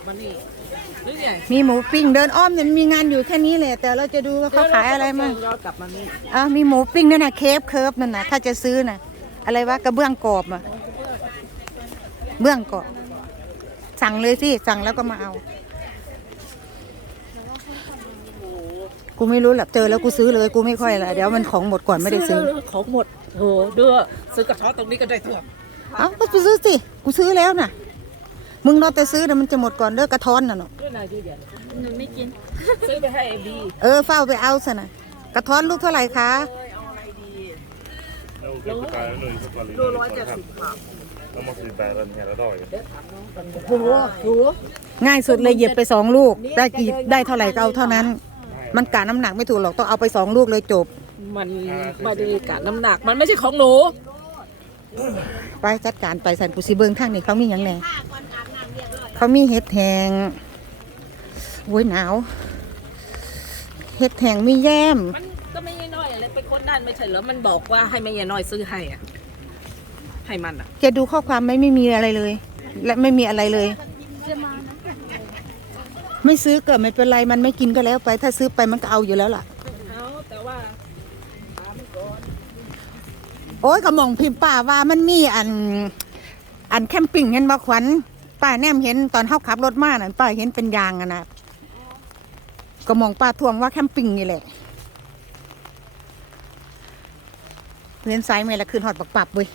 บมานี่หรือไงมีหมูปิ้งเดินอ้อมเนี่ยมีงานอยู่แค่นี้แหละแต่เราจะดูว่าเขาขายอะไรมั่งเรากลับมานี่อะมีหมูปิ้งด้วยนะเคฟเคิร์ฟนั่นนะถ้าจะซื้อนะอะไรวะกระเบื้องกรอบอะเบื้องกรอบสั่งเลยสิสั่งแล้วก็มาเอา กูไม่รู้หรอกเจอแล้วกูซื้อเลยกูไม่ค่อยละเดี๋ยวมันของหมดก่อนไม่ได้ซื้อของหมดโหดูซื้อกระท้อนตรงนี้ก็ได้ทั่วเอ้าก็กูซื้อสิกูซื้อแล้วน่ะ มึงรอแต่ซื้อเดี๋ยวมันจะหมดก่อนเด้อกระท้อนน่ะเนาะด้วยนายยืดยันหนูไม่กิน ซื้อไปให้เอบีเออเฝ้าไปเอาซะนะกระท้อนลูกเท่าไหร่คะเอาอะไรดี Nou, ik heb het daar nu is het wel ดูร้อยเจ็ดสิบบาท Dan mag je het bij dan hela dagen. เดี๋ยวถามน้องกันโอ้โหโหง่ายสุดเลยเหยียบไปสองลูก ได้กี่ได้เท่าไหร่ก็เอาเท่านั้น มันกะน้ำหนักไม่ถูกหรอกต้องเอาไปสองลูกเลยจบ มันไม่ได้กะน้ำหนัก มันไม่ใช่ของหนูไปจัดการไปสันกุสิเบิงทางนี้เขามีอย่างแหน่ เขามีเห็ดแหงโว้ยหนาว เห็ดแหงมีแย้ม มันก็ไม่ใช่น้อยอะไรเป็นคนด้านไม่ใช่เหรอมันบอกว่าให้ไม่ใช่น้อยซื้อให้อะให้มันอะจะดูข้อความไหมไม่มีอะไรเลย และไม่มีอะไรเลย ไม่ซื้อก็ไม่เป็นไรมันไม่กินก็แล้วไป ถ้าซื้อไปมันก็เอาอยู่แล้วล่ะ เอาแต่ว่าถามก่อนโอ้ยกระหม่องพิมพ์ป้าว่ามันมีอัน อันแคมปิ้งเห็นบ่ขวัญ ป้าแนมเห็นตอนเฮาขับรถมาน่ะป้าเห็นเป็นยางอะนะกระหม่องป้าทวงว่าแคมปิ้งนี่แหละเล่นซ้ายไม่ละขึ้นหอดปักปับเว้ย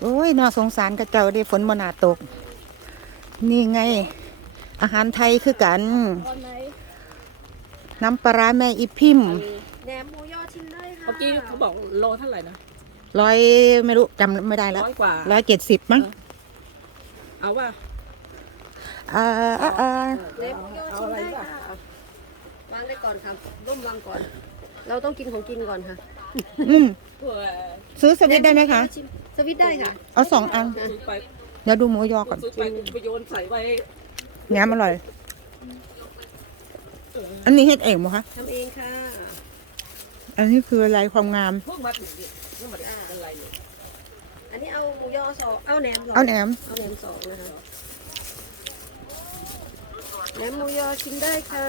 โอ้ยน่าสงสารกระเจ้าได้ฝนมนาตก นี่ไง อาหารไทยคือกันตอนไหนน้ำปลาร้าแม่อีพิมพ์แหนมหมูยอชิมได้ค่ะเมื่อกี้เขาบอกโลเท่าไหร่นะ ร้อยไม่รู้จำไม่ได้แล้วร้อยกว่า ร้อยเจ็ดสิบมั้งเอาว่าอ่าอ่าอ่าแหนมหมูยอชิมได้ค่ะวางได้ก่อนค่ะร่มวางก่อน เราต้องกินของกินก่อนค่ะอืมเพื่อซื้อสวิตได้ไหมคะชิมสวิตได้ค่ะ เอาสองอันซื้อไปเดี๋ยวดูหมูยอก่อนซื้อไปไปโยนใส่ไว้แง้มอร่อย อันนี้เฮ็ดเองมั้คะทำเองค่ะ อันนี้คืออะไรความงามเพิ่งมา ถึงดิเพิ่งมาได้อะไรเลยอันนี้เอาหมูยอสองเอาแหนมสองเอาแหนม เอาแหนมสองนะคะแหนมหมูยอชิมได้ค่ะ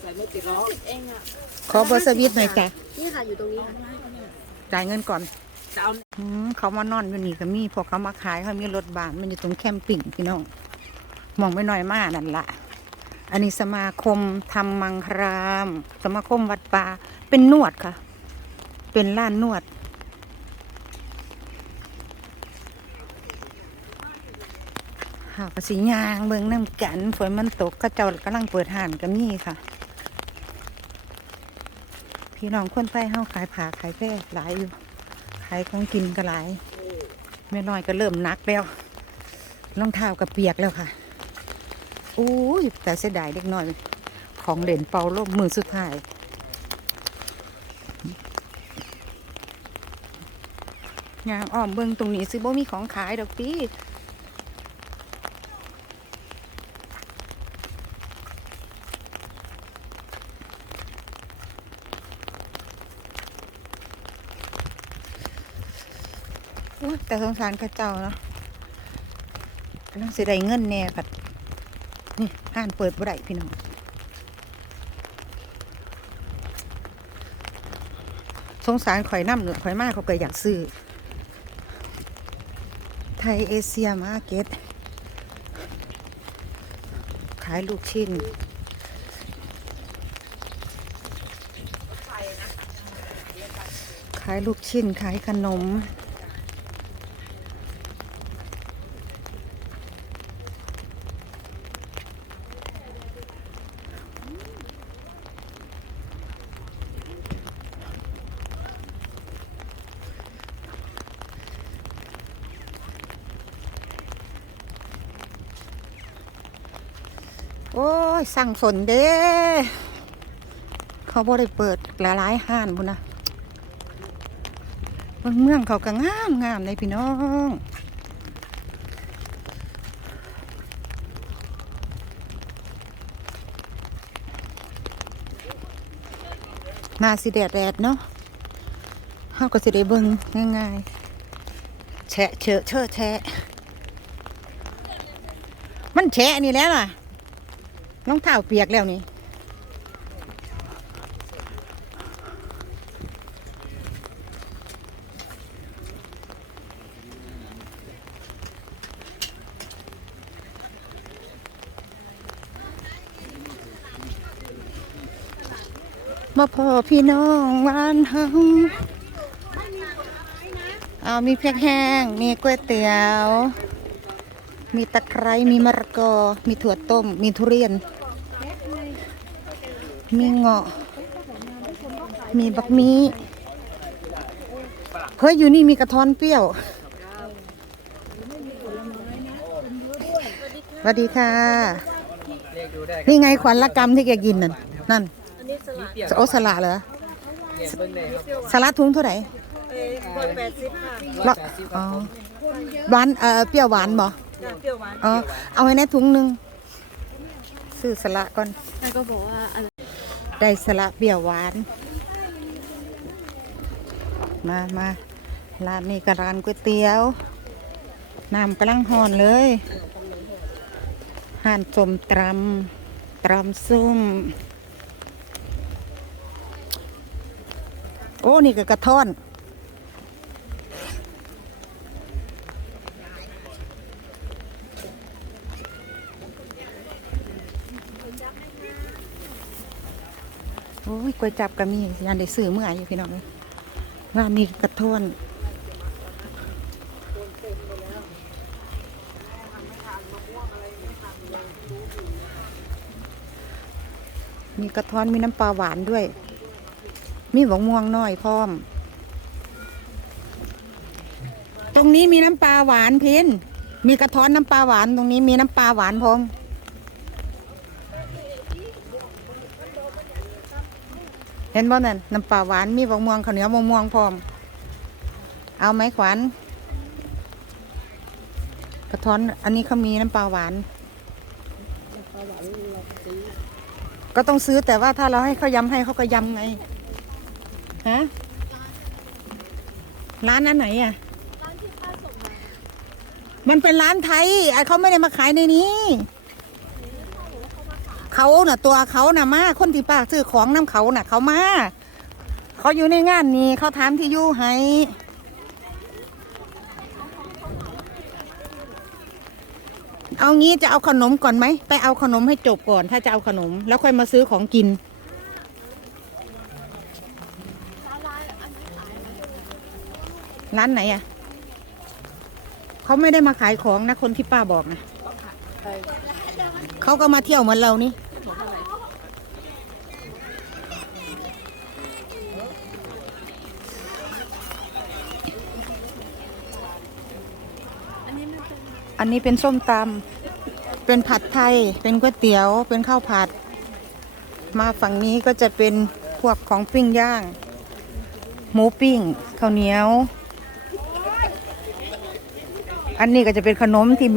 ใส่ไม่ติดล้อเองอะขอเบอร์สวิตหน่อยจ้ะนี่ค่ะอยู่ตรงนี้ค่ะจ่ายเงินก่อนจะเอาอืมเขามานอนอยู่นี่ก็มีพวกเขามาขายเขามีรถบานมันอยู่ตรงแคมปิ้งพี่น้องมองไม่น้อยมากนั่นละอันนี้สมาคมธรรมมังคราม สมาคมวัดป่าเป็นนวดค่ะ เป็นร้านนวด หากสิยางเบิ่งน้ำกันฝนมันตกก็เจ้ากำลังเปิดห่านก็มีค่ะ พี่น้องคนใต้เฮาขายผักขายแป้หลายอยู่ ขายของกินก็หลายแม่น้อยก็เริ่มนักแล้วรองเท้าก็เปียกแล้วค่ะอู้แต่เสียดายเด็กน้อย ของเล่นเป่าลมมือสุดท้าย ยางอ้อมเบิ่งตรงนี้ซื้อบ่มีของขายดอกพี่โอ้แต่สงสารเข้าเจ้าเนาะกำลังสิได้เงินแน่ผัดนี่ห้านเปิดบ่ได้พี่น้องสงสารข่อยน้ำหนึ่งข่อยมากเขาก็อยากซื้อ ไทยเอเชียมาร์เก็ต ขายลูกชิ้น ขายลูกชิ้น ขายขนม โอ้ย สั่งสนเด้ เขาบ่ได้เปิดหลายๆห้านพุ่นนะเบิ่งเมืองเขาก็งามงามเลยพี่น้องนาสิแดดแดดเนาะเฮาก็สิได้เบิ่งง่ายแฉะเชอะเชอะแฉะมันแฉะนี่แล้วล่ะ รองเท้าเปียกแล้วนี่มาพอพี่น้องบ้านเฮาเอามีเพียกแห้ง มีก๋วยเตี๋ยว มีตะไคร้มีมะระกอ มีถั่วต้ม มีทุเรียน มีเงาะ มีบักมีเฮ้ยอยู่นี่มีกระท้อนเปรี้ยวสวัสดีค่ะ นี่ไงขวัญละกรรมที่แกกินนั่นนั่นอันนี้สลัดโอสละเหรอสละถุงเท่าไหร่เอ้คนแปดสิบค่ะละอ๋อหวานเอ่อเปรี้ยวหวานบ่ เปรี้ยวหวานอ๋อ เอาให้ในถุงหนึ่งซื้อสละก่อน แม่ก็บอกว่าอะไรได้สละเปรี้ยวหวาน มามาร้านนี้ก็ร้านก๋วยเตี๋ยว น้ำกำลังห่อนเลยห่านสมตรำตรำซุ่ม โอ้ นี่ก็กระท่อน อ้ยกวยจับก็มียันได้ซื้อเมื่ออยู่พี่น้องเลยร้านนี้กระท่อนมีกระท้อนมีน้ำปลาหวานด้วย มีหวงม่วงน้อยพร้อม ตรงนี้มีน้ำปลาหวานพินมีกระท้อนน้ำปลาหวาน ตรงนี้มีน้ำปลาหวานพร้อม เห็นบ่นั่นน้ำปลาหวานมีบะม่วงข้าวเหนียวมะม่วงพร้อม เอาไหมขวัญกระท้อน อันนี้เขามีน้ำปลาหวาน ก็ต้องซื้อแต่ว่าถ้าเราให้เขายำให้เขาก็ยำไงฮะร้านนั้นไหนอะมันเป็นร้านไทยไอ้เขาไม่ได้มาขายในนี้ เขาน่ะ ตัวเขาน่ะมาคนที่ป้าซื้อของน้ำเขาน่ะ เขามาเขาอยู่ในงานนี้เขาถามที่อยู่ให้เอางี้จะเอาขนมก่อนไหมไปเอาขนมให้จบก่อน ถ้าจะเอาขนม แล้วค่อยมาซื้อของกิน ร้านไหนอะเขาไม่ได้มาขายของนะคนที่ป้าบอกนะ เขาก็มาเที่ยวเหมือนเรานี่ อันนี้เป็นส้มตำเป็นผัดไทย เป็นก๋วยเตี๋ยว เป็นข้าวผัด มาฝั่งนี้ก็จะเป็นพวกของปิ้งย่าง หมูปิ้งข้าวเหนียว อันนี้ก็จะเป็นขนมที่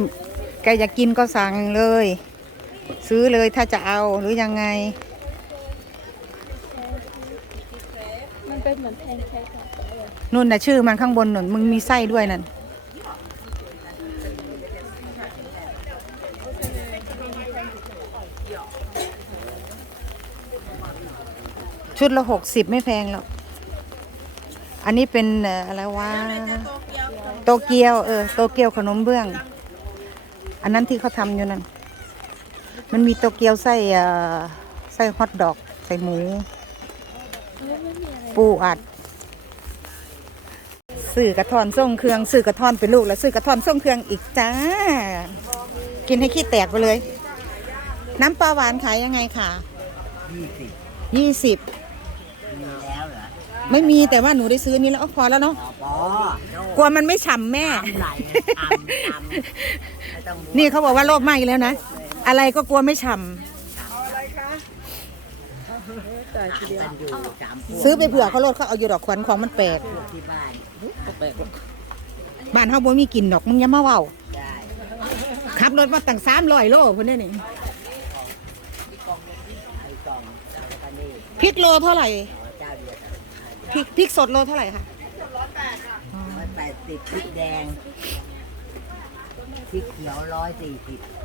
แกอยากกินก็สั่งเลย ซื้อเลยถ้าจะเอาหรือยังไง มันเป็นเหมือนแพนเค้กนู่นนะชื่อมันข้างบนนู่นมึงมีไส้ด้วยนั่นชุดละหกสิบไม่แพงหรอก อันนี้เป็นเอ่ออะไรวะโตเกียว เออ โตเกียวขนมเบื้อง อันนั้นที่เขาทำอยู่นั่น มันมีโตเกียวไส้เอ่อไส้ฮอทดอก ใส่หมู ปูอัดสื่อกระทอนส่งเครื่องสื่อกระทอนเป็นลูกแล้วสื่อกระทอนส่งเครื่องอีกจ้า กินให้ขี้แตกไปเลย น้ำปลาหวานขายยังไงค่ะยี่สิบมีแล้วเหรอไม่มีแต่ว่าหนูได้ซื้อนี้แล้วอ๋อพอแล้วเนาะอ๋อโน่กลัวมันไม่ฉ่ำแม่ทำไหลทำทำไม่ต้องนี่เขาบอกว่าโลภมากอีกแล้วนะ อะไรก็กลัวไม่ฉ่กันอยู่สามพวำกซื้อไปเผื่อเขาโลดเขาเอาอยู่ดอกขวัญของมันแปลกที่บ้านบ้านเขาบ่มีกินดอกมึงอย่ามาเว้าได้ขับรถมาตั้งสามร้อยโลพุ่นนี่นี่ไอ้กล่องเจ้าปานี่พริกโลเท่าไหร่เจ้าเดียวกันพริกพริกสดโลเท่าไหร่คะร้อยแปดสิบพริกแดงพริกเขียวร้อยสี่สิบอ๋อ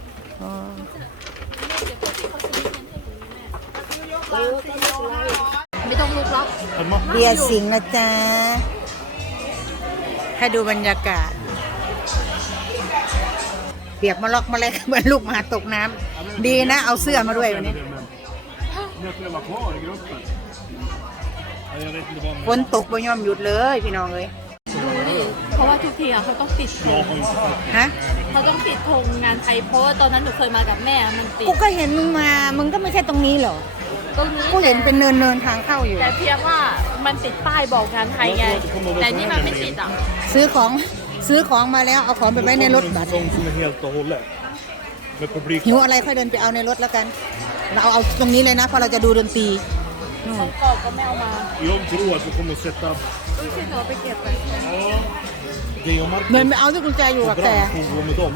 ไม่ต้องลุกแล้วเบียร์สิงห์นะจ๊ะให้ดูบรรยากาศ เปียกมาล็อกมาเลยเหมือนลูกมาตกน้ำดีนะ เอาเสื้อมาด้วยวันนี้ Jag skulle vara kvar i gruppen. Ja, Jag vet inte vad ฝนตกบ่ยอมหยุดเลยพี่น้องเลย ราะว่าทุกทีอะเขาต้องติดธง Jag har inte fått ฮะ เขาต้องติดธงงานไทยเพราะว่าตอนนั้นหนูเคยมากับแม่มันติดกูก็เห็นมึงมา มึงก็ไม่ใช่ตรงนี้เหรอ ตรงนี้กูเห็นเป็นเนินเนินๆทางเข้าอยู่ แต่เพียงว่ามันติดป้ายบอกงานไทยไง แต่นี่มันไม่ติดอะ ซื้อของซื้อของมาแล้วเอาของไปไว้ในรถบัตร sång som är helt och hållet. Med publik. หิวอะไรค่อยเดินไปเอาในรถแล้วกัน เราเอาตรงนี้เลยนะเพราะเราจะดูดนตรีนู่นกอกก็ไม่เอามา Jag tror att vi kommer att sätta... ดูสิหนูเอาไปเก็บไป Ja. Det är om เดินไปเอาที่กุญแจอยู่กับแก brandfordon med dem.